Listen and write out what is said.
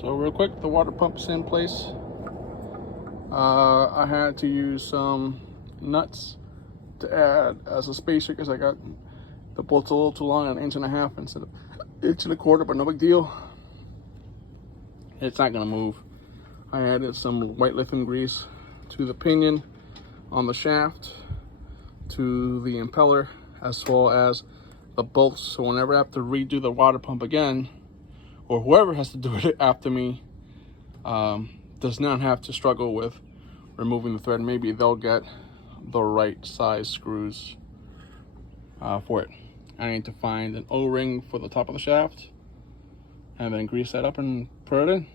So real quick, the water pump is in place. I had to use some nuts to add as a spacer because I got the bolts a little too long, 1.5 inches instead of 1.25 inches, but no big deal. It's not gonna move. I added some white lithium grease to the pinion on the shaft, to the impeller, as well as the bolts. So whenever I have to redo the water pump again, or whoever has to do it after me, does not have to struggle with removing the thread. Maybe they'll get the right size screws for it. I need to find an O-ring for the top of the shaft and then grease that up and put it in.